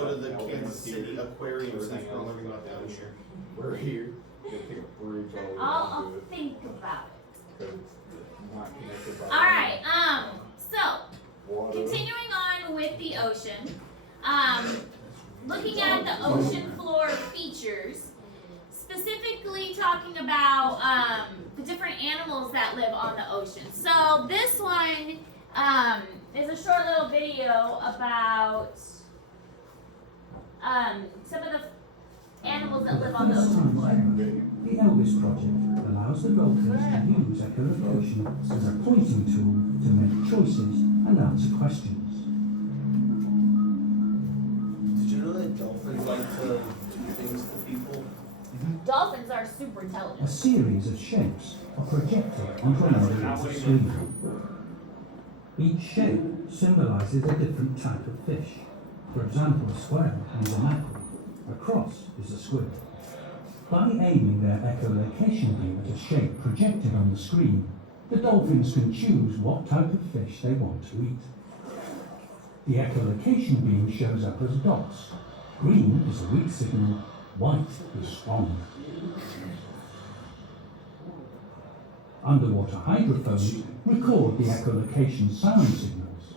go to the Kansas City Aquarium since we're learning about the ocean. We're here. You gotta take a bridge all the way I'll down to it. think about it. 'Cause it's not connected by Alright, so water. continuing on with the ocean. Looking at the ocean floor features, specifically talking about the different animals that live on the ocean. So this one is a short little video about some of the animals that live on the ocean floor. The Elvis Project allows the dolphins to use echolocation as a pointing tool to make choices and answer questions. Did you know that dolphins like to do things to people? Dolphins are super A intelligent. series of shapes are projected onto an audience's screen. Each shape symbolizes a different type of fish. For example, a square is a mackerel, a cross is a squid. By aiming their echolocation beam at a shape projected on the screen, the dolphins can choose what type of fish they want to eat. The echolocation beam shows up as dots. Green is a weak signal, white is strong. Underwater hydrophones record the echolocation sound signals.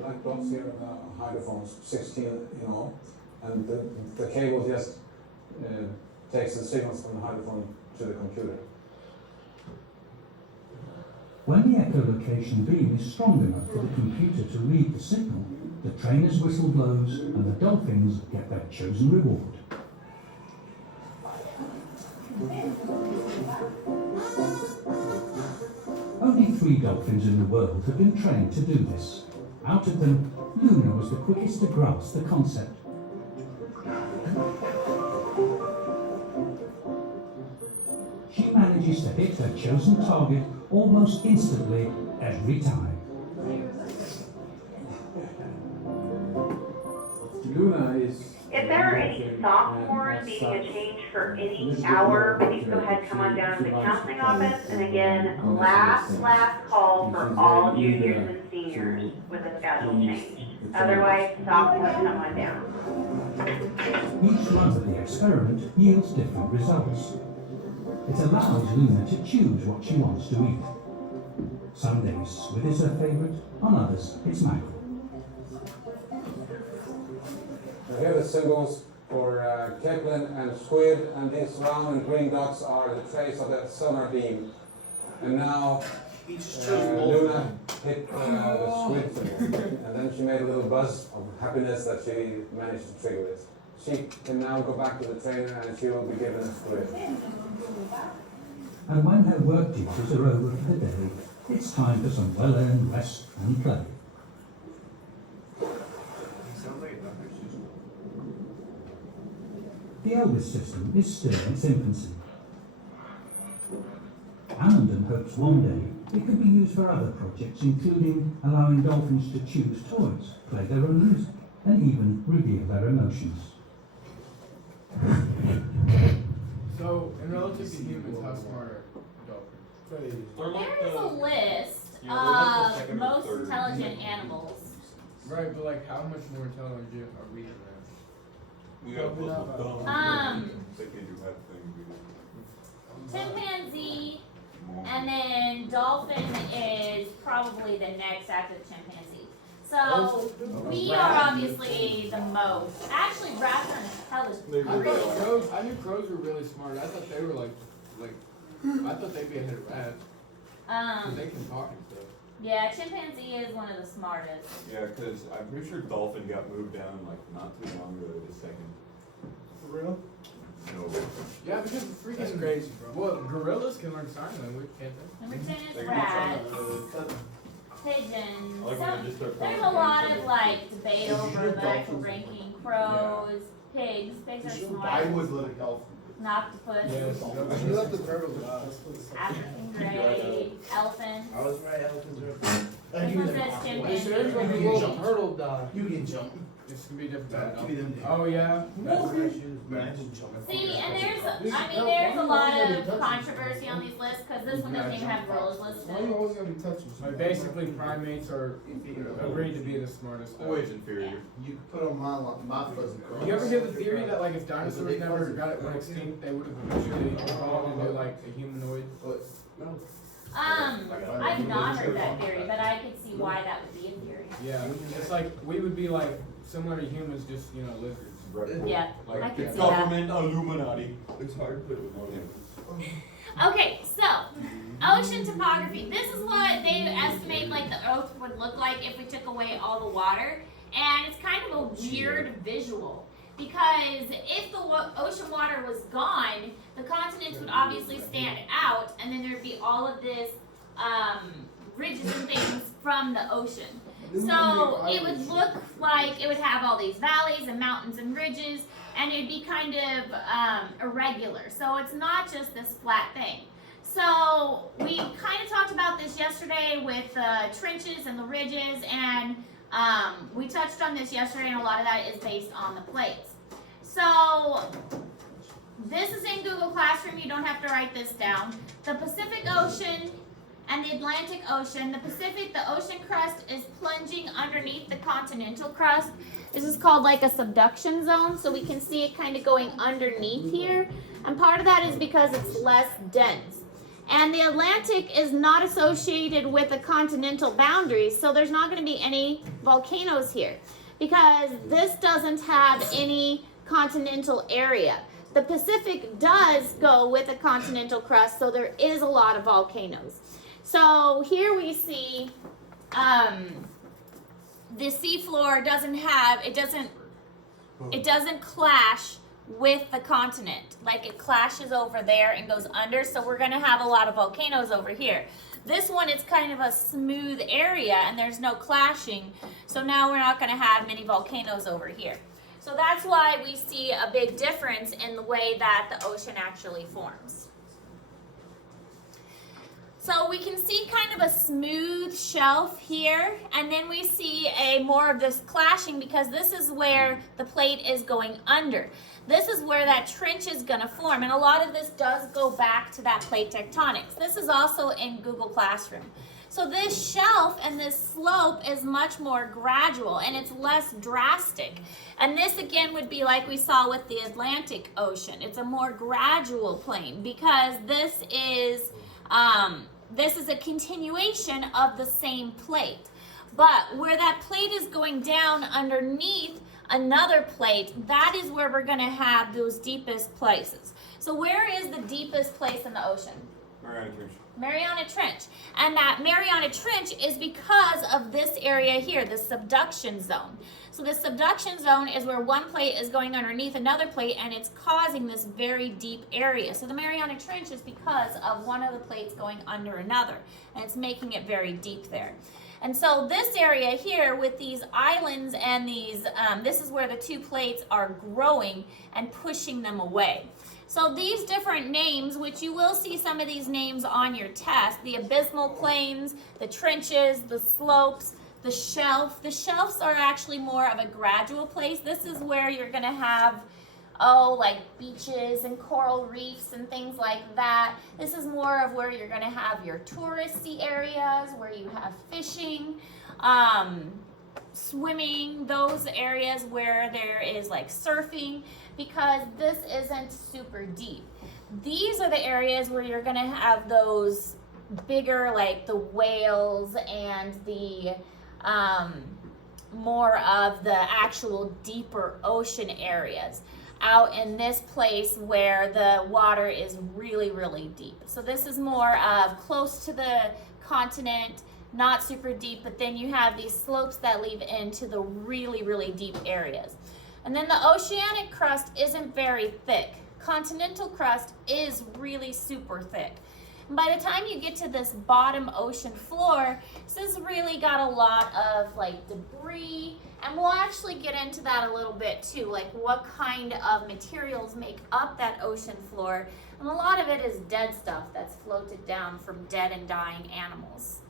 Black dots here, hydrophones, 16 in all, and the cable just takes the signals from the hydrophone to the computer. When the echolocation beam is strong enough for the computer to read the signal, the trainer's whistle blows and the dolphins get their chosen reward. Only 3 dolphins in the world have been trained to do this. Out of them, Luna was the quickest to grasp the concept. She manages to hit her chosen target almost instantly every time. Luna is. If there are any sophomores needing a change for any hour, please go ahead and come on down to the counseling office. And again, last call for all juniors and seniors with a schedule change. Otherwise, sophomores come on down. Each run of the experiment yields different results. It allows Luna to choose what she wants to eat. Some days squid is her favourite, on others it's mackerel. Here are the symbols for Kepler and squid, and these round and green dots are the trace of the sonar beam. And now He just chose both. Luna hit the squid symbol, and then she made a little buzz of happiness that she managed to trigger this. She can now go back to the trainer and she will be given a squid. And when her work duties are over for the day, it's time for some well-earned rest and play. The Elvis system is still in its infancy. Amundsen hopes one day it could be used for other projects, including allowing dolphins to choose toys, play their own music, and even reveal their emotions. So, in relative to humans, how smart are dolphins? There is a list of most intelligent animals. Right, but like, how much more intelligent are we than them? We got little thumbs. They can do that thing we do. Chimpanzee, and then dolphin is probably the next after the chimpanzee. So we are obviously the most. Actually, rats are intelligent. I knew crows were really smart. I thought they were like, I thought they'd be ahead of rats. 'Cause they can talk and stuff. Yeah, chimpanzee is one of the smartest. Yeah, because I'm pretty sure dolphin got moved down like not too long ago the second. For real? No. Yeah, because freaking. That's crazy, bro. Well, gorillas can learn sign language, can't they? Number 10 They is can rats, try pigeons. Like when they just start There's a talking lot to each of other. like debate over the actual ranking. Crows, pigs, pigs are I smart. would let a dolphin. Yes. Octopus, You left the turtles out. African grey, elephants. I was right, elephants are. This one says They chimpanzee. said there's gonna be You little jump. turtle dog. You can jump. It's gonna be different. Give me them. Oh yeah. Imagine jumping. See, and there's a lot of controversy on these lists because this one doesn't even have gorillas listed. Why you always gotta be touching? Like basically primates are agreed to be the smattest. Always inferior. You could put on my fuzzy cross. You ever hear the theory that like if dinosaurs never got it went extinct, they would have eventually evolved into like a humanoid? I've not heard that theory, but I could see why that would be a theory. Yeah, it's like we would be like similar to humans, just lizards. Right. Yeah, Like I could see that. Government Illuminati. It's hard to put it with names. Okay, so ocean topography. This is what they estimate like the Earth would look like if we took away all the water, and it's kind of a weird visual because if the ocean water was gone, the continents would obviously stand out, and then there'd be all of this ridges and things from the ocean. So it would look like it would have all these valleys and mountains and ridges, and it'd be kind of irregular. So it's not just this flat thing. So we kind of talked about this yesterday with the trenches and the ridges, and we touched on this yesterday, and a lot of that is based on the plates. So this is in Google Classroom. You don't have to write this down. The Pacific Ocean and the Atlantic Ocean. The Pacific, the ocean crust is plunging underneath the continental crust. This is called like a subduction zone, so we can see it kind of going underneath here. And part of that is because it's less dense. And the Atlantic is not associated with the continental boundaries, so there's not going to be any volcanoes here because this doesn't have any continental area. The Pacific does go with a continental crust, so there is a lot of volcanoes. So here we see the seafloor it doesn't clash with the continent. Like it clashes over there and goes under, so we're gonna have a lot of volcanoes over here. This one is kind of a smooth area and there's no clashing, so now we're not gonna have many volcanoes over here. So that's why we see a big difference in the way that the ocean actually forms. So we can see kind of a smooth shelf here, and then we see more of this clashing because this is where the plate is going under. This is where that trench is going to form, and a lot of this does go back to that plate tectonics. This is also in Google Classroom. So this shelf and this slope is much more gradual, and it's less drastic. And this again would be like we saw with the Atlantic Ocean. It's a more gradual plane because this is a continuation of the same plate. But where that plate is going down underneath another plate, that is where we're going to have those deepest places. So where is the deepest place in the ocean? Mariana Trench. Mariana Trench. And that Mariana Trench is because of this area here, the subduction zone. So the subduction zone is where one plate is going underneath another plate and it's causing this very deep area. So the Mariana Trench is because of one of the plates going under another, and it's making it very deep there. And so this area here with these islands and these, this is where the two plates are growing and pushing them away. So these different names, which you will see some of these names on your test, the abysmal plains, the trenches, the slopes, the shelf. The shelves are actually more of a gradual place. This is where you're going to have, like beaches and coral reefs and things like that. This is more of where you're going to have your touristy areas, where you have fishing, swimming, those areas where there is like surfing, because this isn't super deep. These are the areas where you're going to have those bigger, like the whales and the more of the actual deeper ocean areas out in this place where the water is really, really deep. So this is more of close to the continent, not super deep, but then you have these slopes that lead into the really, really deep areas. And then the oceanic crust isn't very thick. Continental crust is really super thick. And by the time you get to this bottom ocean floor, this has really got a lot of like debris, and we'll actually get into that a little bit too, like what kind of materials make up that ocean floor. And a lot of it is dead stuff that's floated down from dead and dying animals.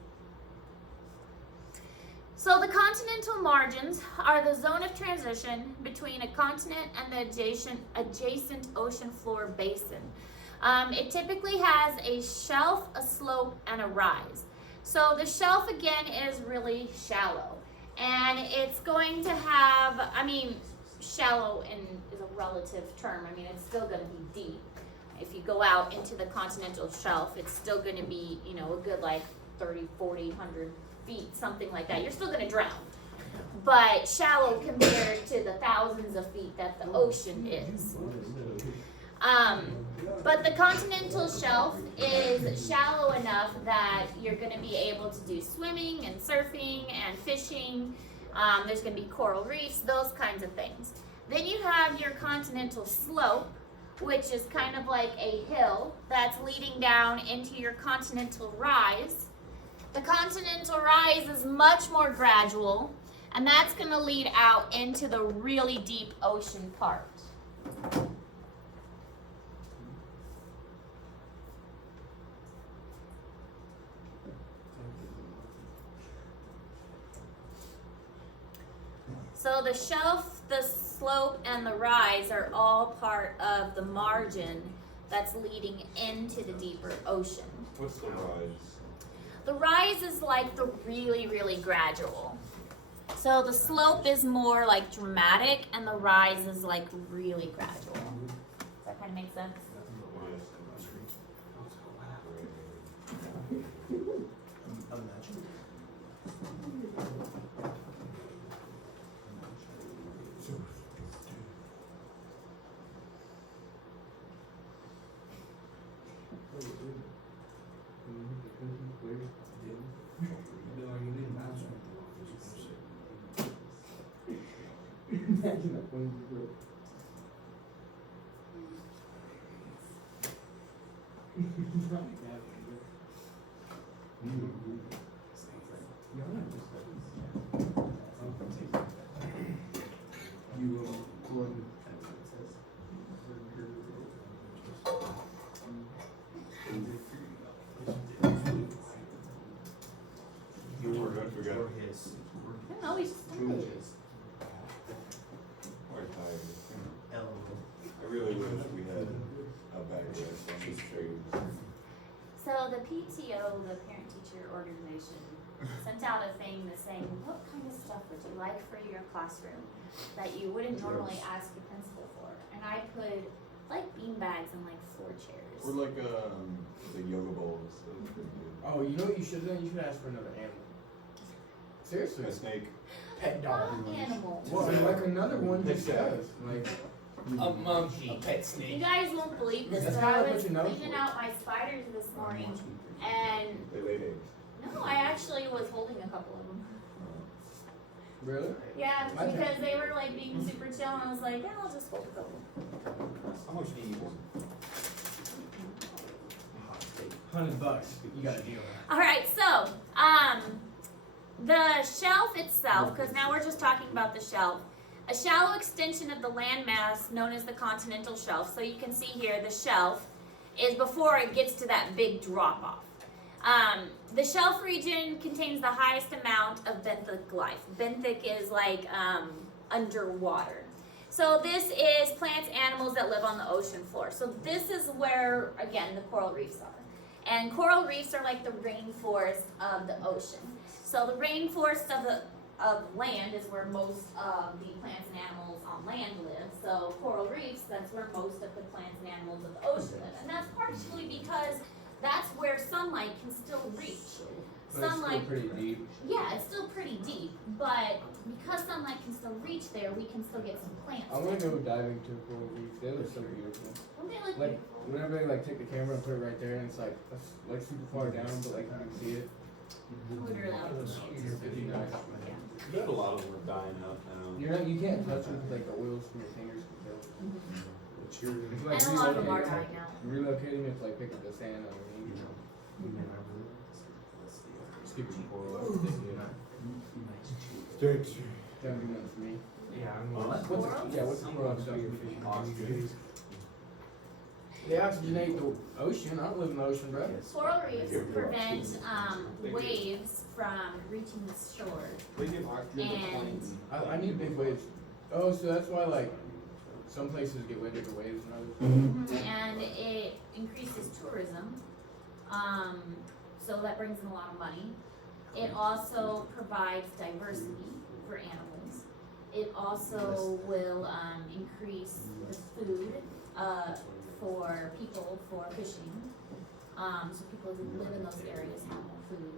So the continental margins are the zone of transition between a continent and the adjacent ocean floor basin. It typically has a shelf, a slope, and a rise. So the shelf again is really shallow, and it's going to have, shallow is a relative term. It's still going to be deep. If you go out into the continental shelf, it's still going to be, a good like 30, 40, 100 feet, something like that. You're still going to drown, but shallow compared to the thousands of feet that the ocean is. But the continental shelf is shallow enough that you're going to be able to do swimming and surfing and fishing. There's going to be coral reefs, those kinds of things. Then you have your continental slope, which is kind of like a hill that's leading down into your continental rise. The continental rise is much more gradual, and that's going to lead out into the really deep ocean part. So the shelf, the slope, and the rise are all part of the margin that's leading into the deeper ocean. What's the rise? The rise is like the really, really gradual. So the slope is more like dramatic, and the rise is like really gradual. Does that kind of make sense? No, we started. I really wish we had a back rest on this trade. So the PTO, the Parent Teacher Organization, sent out a thing that's saying, what kind of stuff would you like for your classroom that you wouldn't normally ask the principal for? And I put like bean bags and like floor chairs. Or like the yoga bowls. Oh, you know what you should have done? You should ask for another animal. Seriously. A snake. Pet dog. Animals. Well, like another one just does. Like A monkey. A pet You snake. guys won't believe this, That's but kinda I what was you know cleaning for. out my spiders this morning, and They laid eggs. no, I actually was holding a couple of them. really? Yeah, My turn. because they were like being super chill, and I was like, yeah, I'll just hold a couple. How much do you want? $100. You got a deal. All right, so the shelf itself, because now we're just talking about the shelf. A shallow extension of the landmass known as the continental shelf. So you can see here the shelf is before it gets to that big drop off. The shelf region contains the highest amount of benthic life. Benthic is like underwater. So this is plants, animals that live on the ocean floor. So this is where, again, the coral reefs are. And coral reefs are like the rainforest of the ocean. So the rainforest of land is where most of the plants and animals on land live. So coral reefs, that's where most of the plants and animals of the ocean live. And that's partially because that's where sunlight can still reach. But it's still pretty deep. Yeah, it's still pretty deep, but because sunlight can still reach there, we can still get some plants. I want to go diving to a coral reef. They look so beautiful. Don't they look Like whenever they like take the camera and put it right there, and it's like super far down, but like you can see it. literally like It's pretty nice. You have a lot of them are dying out now. You can't touch it with like the oils from your fingers can kill. It's like And a lot of them are relocating. dying out. Relocating it to like pick up the sand underneath. Stupid coral. Thanks. Don't do nothing for me. Corals? What's the coral stuff you're fishing? Oxygen. They oxygenate the ocean. I don't live in the ocean, bro. Coral reefs prevent waves from reaching the shore. And I need big waves. Oh, so that's why like some places get way bigger waves than others. and it increases tourism. So that brings in a lot of money. It also provides diversity for animals. It also will increase the food for people for fishing. So people who live in those areas have more food.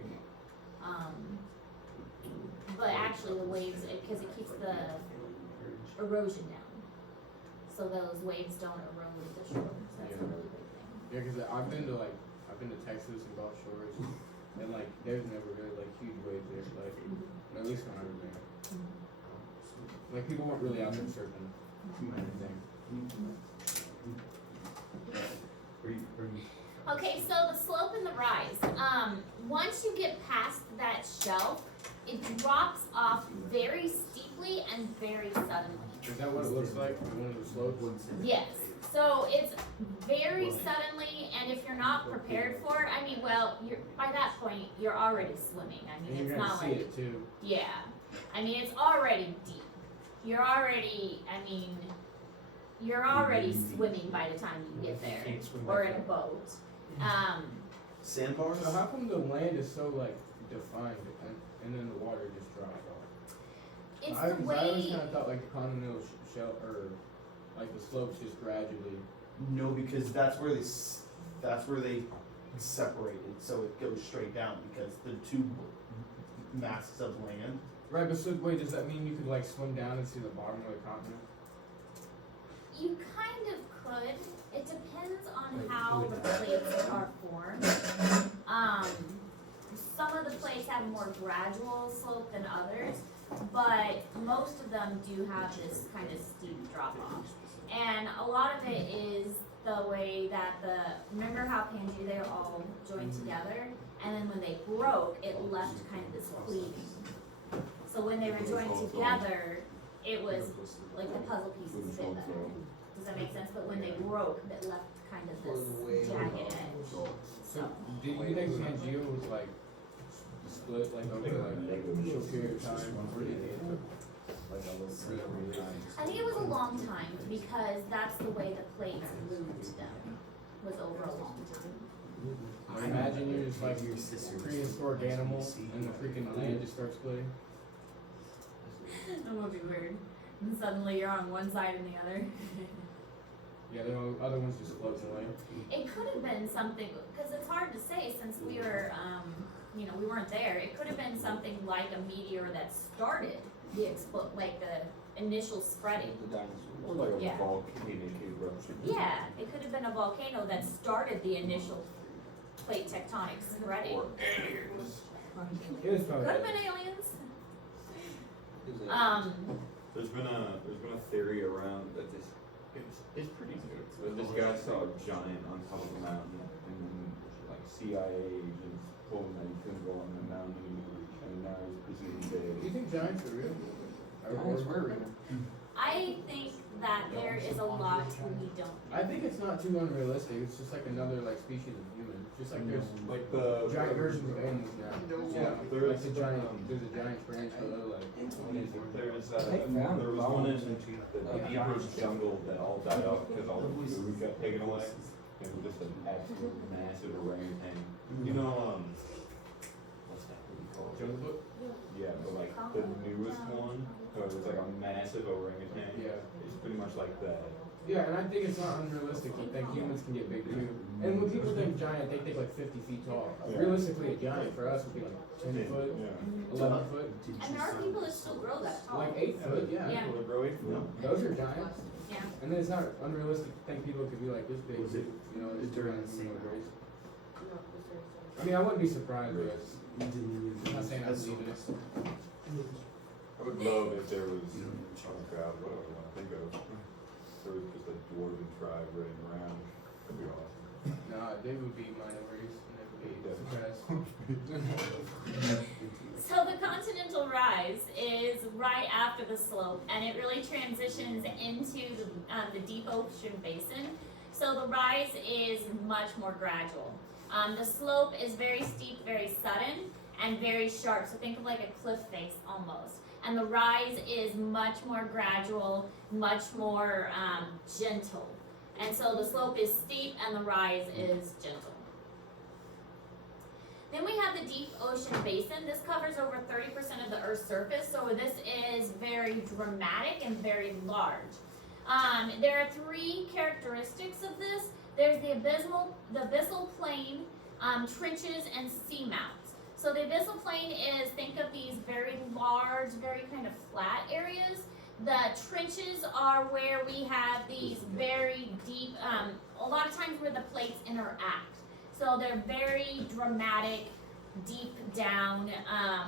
But actually the waves, because it keeps the erosion down. So those waves don't erode the shore. So that's a really big thing. Yeah, because I've been to Texas and Gulf Shores, and like there's never really like huge waves there, like at least when I was there. Like people weren't really out there surfing or anything. Okay, so the slope and the rise. Once you get past that shelf, it drops off very steeply and very suddenly. Is that what it looks like on one of the slopes? Yes. So it's very suddenly, and if you're not prepared for it, I mean, well, you're by that point you're already swimming. I mean, And it's you're gonna not see like it too. yeah. I mean, it's already deep. You're already, I mean, you're already swimming by the time you get there, or in a boat. Sandbars? So how come the land is so like defined and then the water just drops off? It's I the always way. kind of thought like the continental shelf or like the slopes just gradually. No, because that's where they separated, so it goes straight down because the two masses of land. Right, but so wait, does that mean you could like swim down and see the bottom of the continent? You kind of could. It depends on how the plates are formed. Some of the plates have more gradual slope than others, but most of them do have this kind of steep drop off. And a lot of it is the way that remember how Pangea, they were all joined together, and then when they broke, it left kind of this cleaving. So when they were joined together, it was like the puzzle pieces fit better. Does that make sense? But when they broke, it left kind of this jagged edge. So do you think Pangea was like split like over like a short period of time, or do you think it took like a little really time? I think it was a long time because that's the way the plates moved them, was over a long time. Like, imagine you're just like a prehistoric animal and the freaking land just starts splitting. That would be weird. And suddenly you're on one side and the other. Yeah, the other one's just floating away. It could have been something, because it's hard to say since we were, we weren't there. It could have been something like a meteor that started the like the initial spreading. Or like a Yeah. volcanic eruption. Yeah, it could have been a volcano that started the initial plate tectonic spreading. Or aliens. It was Could probably. have been aliens. There's been a theory around that it's pretty new. But this guy saw a giant on top of a mountain, and then like CIA agents told him that he couldn't go on the mountain anymore, and now he's presumed Do you dead. think giants are real? I think that there is a lot we don't I think it's not too unrealistic. It's just like another like species of human. Just like there's Like the giant versions of animals now. Yeah, Like the giant, there's a giant tarantula. Like There's there was one in the deepest jungle that all died off because all the food got taken away. It was just an absolute massive orangutan. You know, what's that movie called? Jungle Book. Yeah, but like the newest one, so it was like a massive orangutan. Yeah. It's pretty much like that. Yeah, and I think it's not unrealistic to think humans can get big too. And when people think giant, they think like 50 feet tall. Yeah. Realistically, a giant for us would be like 10 foot, Yeah. 11 foot, And there are people that still grow that tall. like 8 foot. Yeah. Yeah. People that grow 8 foot. Those are giants. Yeah. And then it's not unrealistic to think people could be like this big. Was it- You know, it's during during the the same race. I mean, I wouldn't be surprised, but I'm not saying I believe in it. I would love if there was, oh god, what do I want to think of? There was just a dwarven tribe running around. That'd be awesome. Nah, they would be minorities and they would be suppressed. So the continental rise is right after the slope, and it really transitions into the deep ocean basin. So the rise is much more gradual. The slope is very steep, very sudden, and very sharp. So think of like a cliff face almost. And the rise is much more gradual, much more gentle. And so the slope is steep and the rise is gentle. Then we have the deep ocean basin. This covers over 30% of the Earth's surface, so this is very dramatic and very large. There are three characteristics of this. There's the abyssal plain, trenches, and seamounts. So the abyssal plain is, think of these very large, very kind of flat areas. The trenches are where we have these very deep, a lot of times where the plates interact. So they're very dramatic, deep down,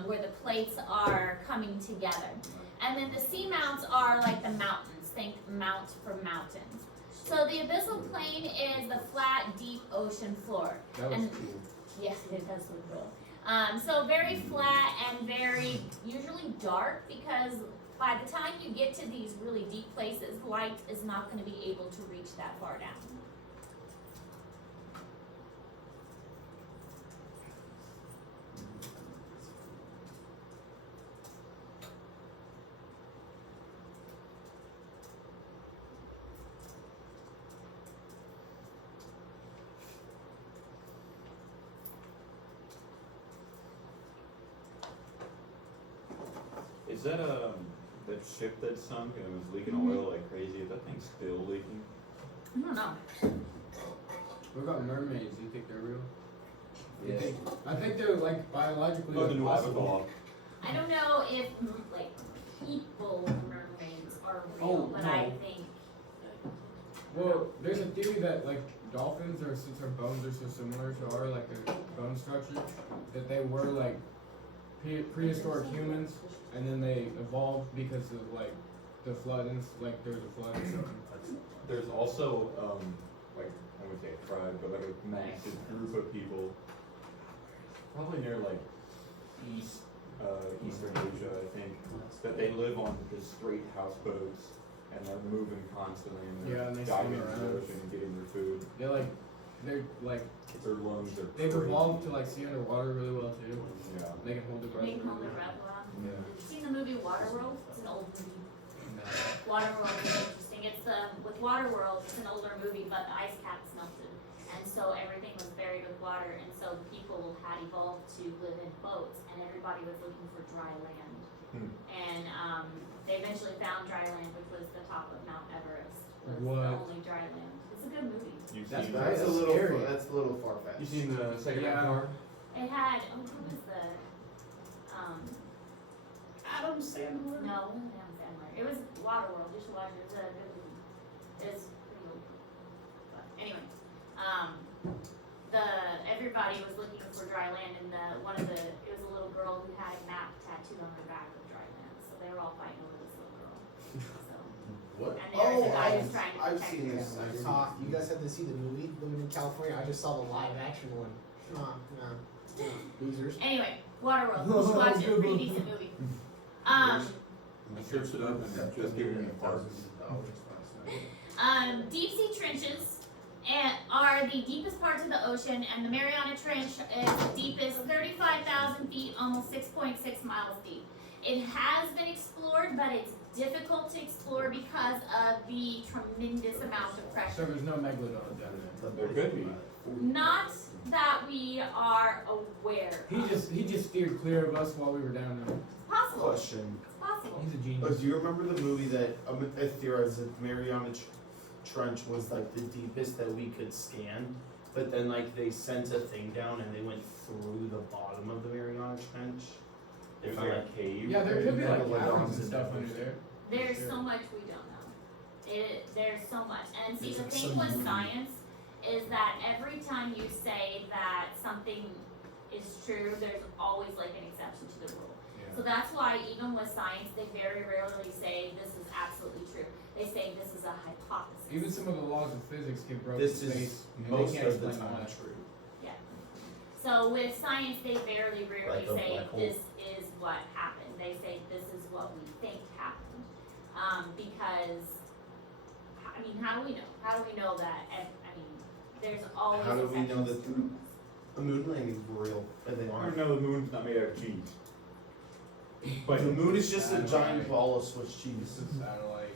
where the plates are coming together. And then the seamounts are like the mountains. Think mount for mountains. So the abyssal plain is the flat, deep ocean floor. That was And- cool. Yes, it does look cool. So very flat and very usually dark, because by the time you get to these really deep places, light is not going to be able to reach that far down. Is that that ship that sunk and it was leaking oil like crazy? Is that thing still leaking? I don't know. What about mermaids? Do you think they're real? You Yeah. think- I think they're like biologically Oh, the new impossible. Avatar. I don't know if like people mermaids are real, Oh, but no. I think Well, there's a theory that like dolphins are, since their bones are so similar to our like their bone structure, that they were like prehistoric humans, and then they evolved because of like the flood and like there was a flood or something. There's also like I would say a tribe, but like a massive group of people, probably near like Eastern Asia, I think, that they live on just straight houseboats and they're moving constantly and Yeah, they're and they diving swim into the around. ocean and getting their food. They're like Their lungs are they've crazy. evolved to like see underwater really well too. Yeah. They can hold their breath. they can hold their breath well. Yeah. Have you seen the movie Waterworld? It's an old movie. No. Waterworld is interesting. It's with Waterworld, it's an older movie, but the ice caps melted, and so everything was buried with water, and so people had evolved to live in boats, and everybody was looking for dry land. And they eventually found dry land, which was the top of Mount Everest. Was the What? only dry land. It's a good movie. You've That's seen bad. That's a That's little, scary. that's a little far-fetched. You seen the second Yeah. Avatar? It had who was the Adam Sandler? no, it wasn't Adam Sandler. It was Waterworld. You should watch it. It's a good movie. It's pretty old. But anyway, everybody was looking for dry land, and it was a little girl who had a map tattooed on her back of dry land. So they were all fighting over this little girl. So What? and there was a guy who's trying to I've protect seen her. this. I've seen You guys had to see the movie Living in California. I just saw the live action one. Losers. Anyway, Waterworld. You should watch it. Pretty decent movie. I searched it up and just gave me a parts. Deep sea trenches are the deepest parts of the ocean, and the Mariana Trench is the deepest, 35,000 feet, almost 6.6 miles deep. It has been explored, but it's difficult to explore because of the tremendous amount of So pressure. there's no megalodon down there. There could be. Not that we are aware of. He just steered clear of us while we were down there. Possible. Question. It's possible. He's a Oh, genius. do you remember the movie that theorized that Mariana Trench was like the deepest that we could scan? But then like they sent a thing down and they went through the bottom of the Mariana Trench. They Is found there a like cave? Yeah, there could be like Megalodons caverns and and stuff everything. under there. There's Sure. so much we don't know. There's so much. And see, Is the it thing some with movie? science is that every time you say that something is true, there's always like an exception to the rule. So that's why even with science, they very rarely say this is absolutely true. They say this is a hypothesis. Even some of the laws of physics get broken This in is space. and they most can't of the explain time why. true. So with science, they very rarely Like a say black hole. this is what happened. They say this is what we think happened. Because, I mean, how do we know? How do we know that? I mean, there's always How do we know exceptions. that A moon landing's real, and they I aren't. know the moon's not made out of cheese. But the moon is just a giant Satellite. ball of Swiss This cheese. is satellite.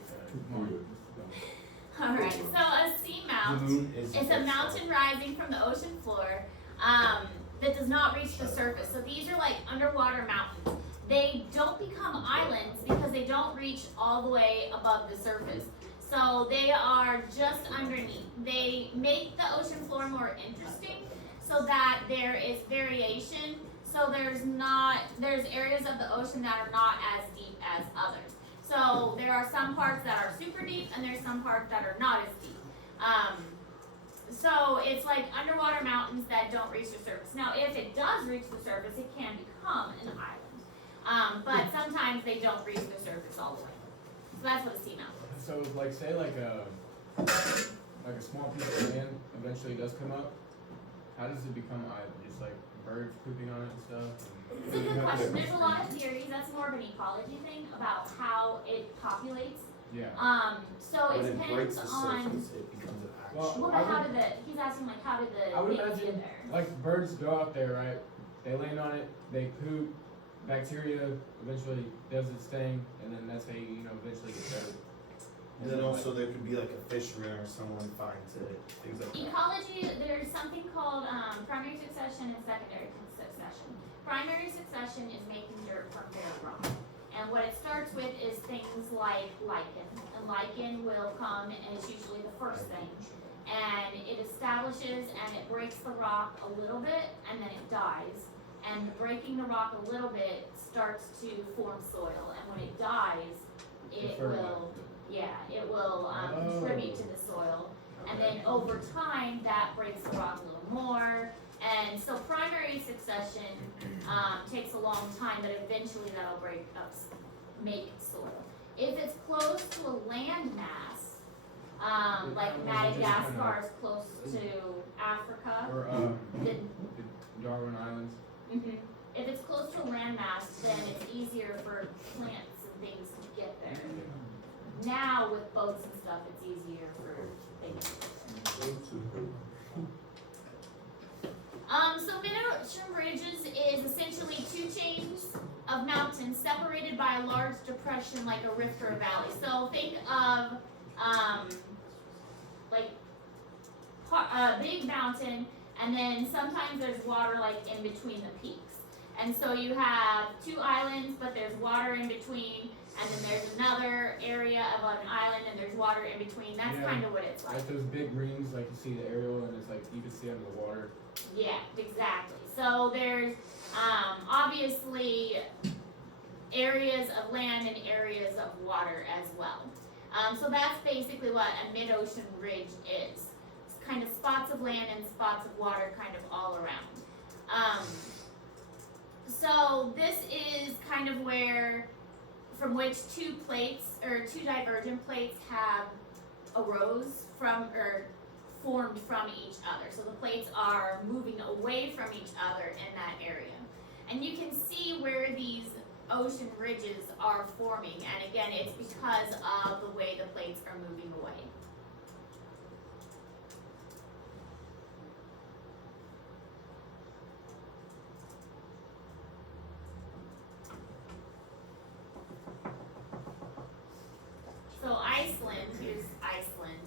Come on. Alright, so a seamount. The moon is. It's a mountain rising from the ocean floor that does not reach the surface. So these are like underwater mountains. They don't become islands because they don't reach all the way above the surface. So they are just underneath. They make the ocean floor more interesting so that there is variation. So there's areas of the ocean that are not as deep as others. So there are some parts that are super deep and there's some parts that are not as deep. So it's like underwater mountains that don't reach the surface. Now, if it does reach the surface, it can become an island. But sometimes they don't reach the surface all the way. So that's what a seamount is. So like say like a small piece of land eventually does come up. How does it become island? Just like birds pooping on it and stuff. It's a good question. There's a lot of theories. That's more of an ecology thing about how it populates. Yeah. So When it it breaks depends the on. surface, it becomes an Well, actual. Well, but how did he's asking like how did I would the things imagine get there? like birds go out there, right? They land on it, they poop, bacteria eventually does its thing, and then that's how you eventually get better. And then also there could be like a fisherman or someone finds it, things like that. Ecology, there's something called primary succession and secondary succession. Primary succession is making dirt from bare rock. And what it starts with is things like lichen. And lichen will come, and it's usually the first thing. And it establishes and it breaks the rock a little bit, and then it dies. And breaking the rock a little bit starts to form soil. And when it dies, it will, it will contribute to the soil. And then over time, that breaks the rock a little more. And so primary succession takes a long time, but eventually that'll break up, make soil. If it's close to a land mass, like Madagascar is close to Africa, Or the, the Darwin Islands. if it's close to a land mass, then it's easier for plants and things to get there. Now with boats and stuff, it's easier for things to get there. So mid-ocean ridges is essentially two chains of mountains separated by a large depression like a rift or a valley. So think of like a big mountain, and then sometimes there's water like in between the peaks. And so you have two islands, but there's water in between, and then there's another area of an island and there's water in between. That's Yeah. kind of what it's like. Like those big rings, like you see the aerial, and it's like you can see under the water. Yeah, exactly. So there's obviously areas of land and areas of water as well. So that's basically what a mid-ocean ridge is. It's kind of spots of land and spots of water kind of all around. So this is kind of where, from which two plates, or two divergent plates have arose from, or formed from each other. So the plates are moving away from each other in that area. And you can see where these ocean ridges are forming, and again, it's because of the way the plates are moving away. So Iceland, here's Iceland,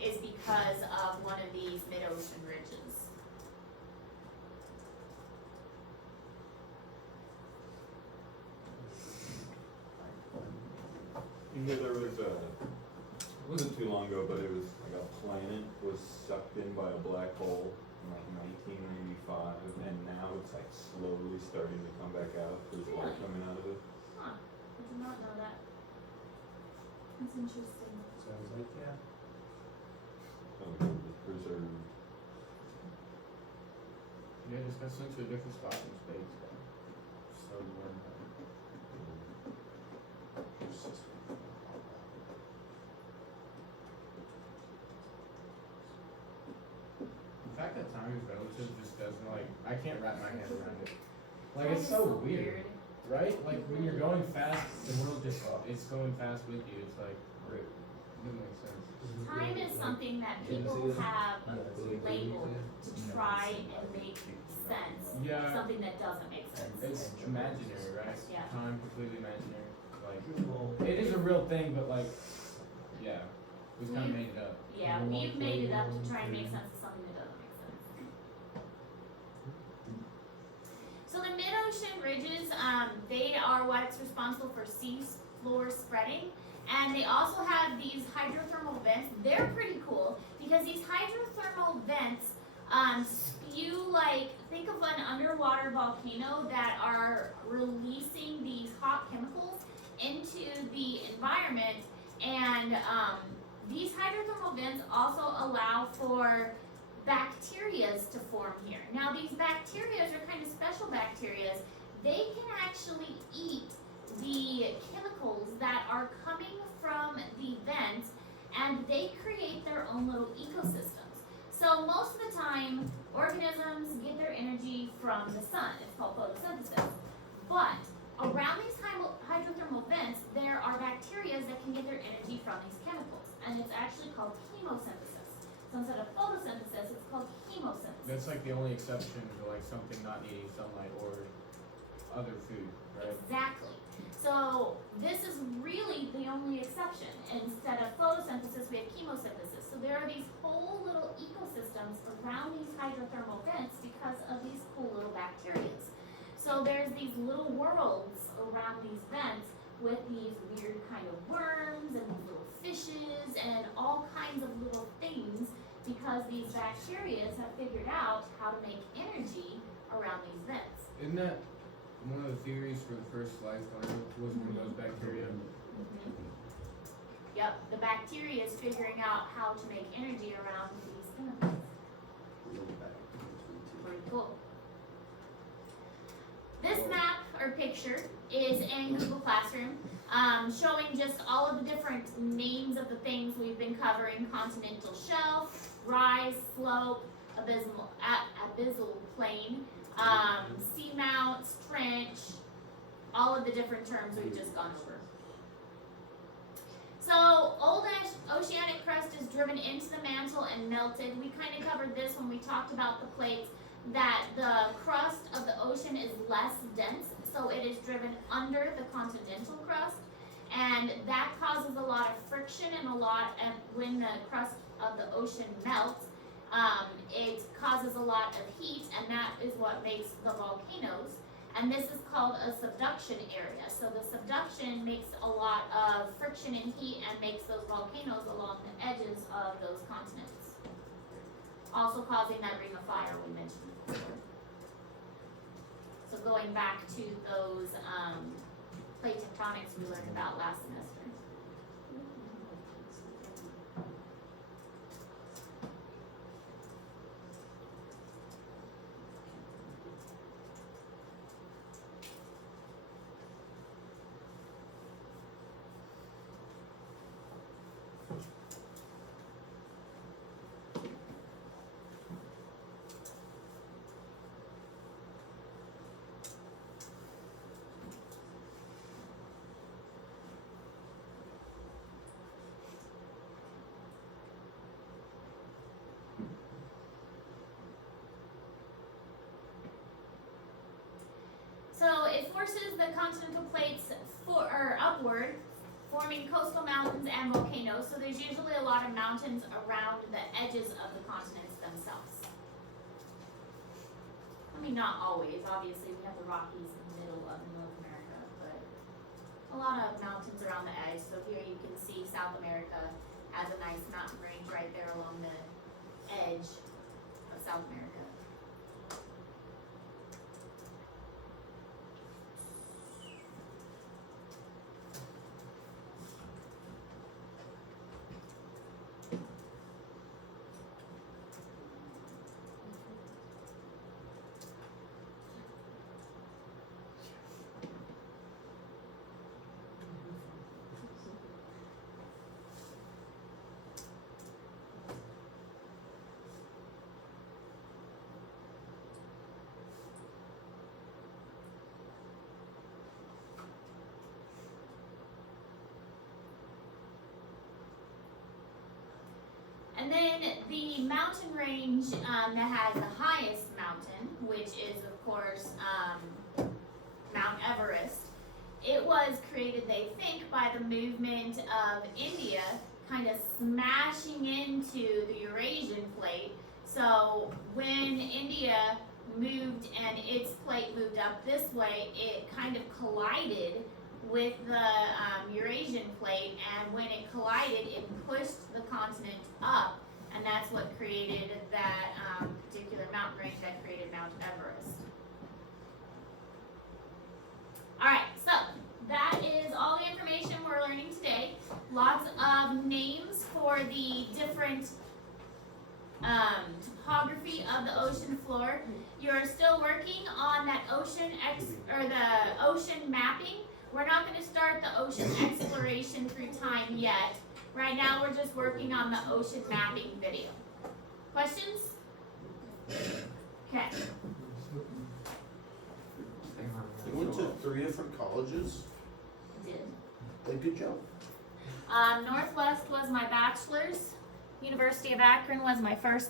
is because of one of these mid-ocean ridges. You know, there was it wasn't too long ago, but it was like a planet was sucked in by a black hole in like 1995, and now it's like slowly starting to come back out. There's light coming out of it. Huh, I did not know that. That's interesting. Sounds like, yeah. So it's preserved. Yeah, just got sent to a different spot in space. So warm. The fact that time is relative just doesn't I can't wrap my head around it. Like That it's is so weird, right? Like when you're going fast, the world just it's going fast with you. It's like That makes sense. Time is something that people have labeled to try and make sense. Yeah. Something that doesn't make sense. It's imaginary, right? Yeah. Time completely imaginary. Like, it is a real thing, but like, yeah, we kind of made it up. Yeah, we've made it up to try and make sense of something that doesn't make sense. So the mid-ocean ridges, they are what's responsible for sea floor spreading. And they also have these hydrothermal vents. They're pretty cool because these hydrothermal vents spew like, think of an underwater volcano that are releasing these hot chemicals into the environment. And these hydrothermal vents also allow for bacterias to form here. Now these bacterias are kind of special bacterias. They can actually eat the chemicals that are coming from the vent, and they create their own little ecosystems. So most of the time, organisms get their energy from the sun. It's called photosynthesis. But around these hydrothermal vents, there are bacteria that can get their energy from these chemicals, and it's actually called chemosynthesis. So instead of photosynthesis, it's called chemosynthesis. That's like the only exception to like something not needing sunlight or other food, right? Exactly. So this is really the only exception. Instead of photosynthesis, we have chemosynthesis. So there are these whole little ecosystems around these hydrothermal vents because of these cool little bacteria. So there's these little worlds around these vents with these weird kind of worms and these little fishes and all kinds of little things because these bacteria have figured out how to make energy around these vents. Isn't that one of the theories for the first life on Earth was one of those bacteria? Yep, the bacteria is figuring out how to make energy around these chemicals. Pretty cool. This map or picture is in Google Classroom, showing just all of the different names of the things we've been covering: continental shelf, rise, slope, abyssal plain, seamount, trench, all of the different terms we've just gone over. So old oceanic crust is driven into the mantle and melted. We kind of covered this when we talked about the plates, that the crust of the ocean is less dense, so it is driven under the continental crust, and that causes a lot of friction and when the crust of the ocean melts, it causes a lot of heat, and that is what makes the volcanoes. And this is called a subduction area. So the subduction makes a lot of friction and heat and makes those volcanoes along the edges of those continents, also causing that ring of fire we mentioned before. So going back to those plate tectonics we learned about last semester. So it forces the continental plates upward, forming coastal mountains and volcanoes. So there's usually a lot of mountains around the edges of the continents themselves. I mean, not always. Obviously, we have the Rockies in the middle of North America, but a lot of mountains around the edge. So here you can see South America has a nice mountain range right there along the edge of South America. And then the mountain range that has the highest mountain, which is of course Mount Everest. It was created, they think, by the movement of India kind of smashing into the Eurasian plate. So when India moved and its plate moved up this way, it kind of collided with the Eurasian plate, and when it collided, it pushed the continent up, and that's what created that particular mountain range that created Mount Everest. Alright, so that is all the information we're learning today. Lots of names for the different topography of the ocean floor. You're still working on that the ocean mapping. We're not going to start the ocean exploration through time yet. Right now we're just working on the ocean mapping video. Questions? Okay. You went to 3 different colleges? Did. Good job. Northwest was my bachelor's. University of Akron was my first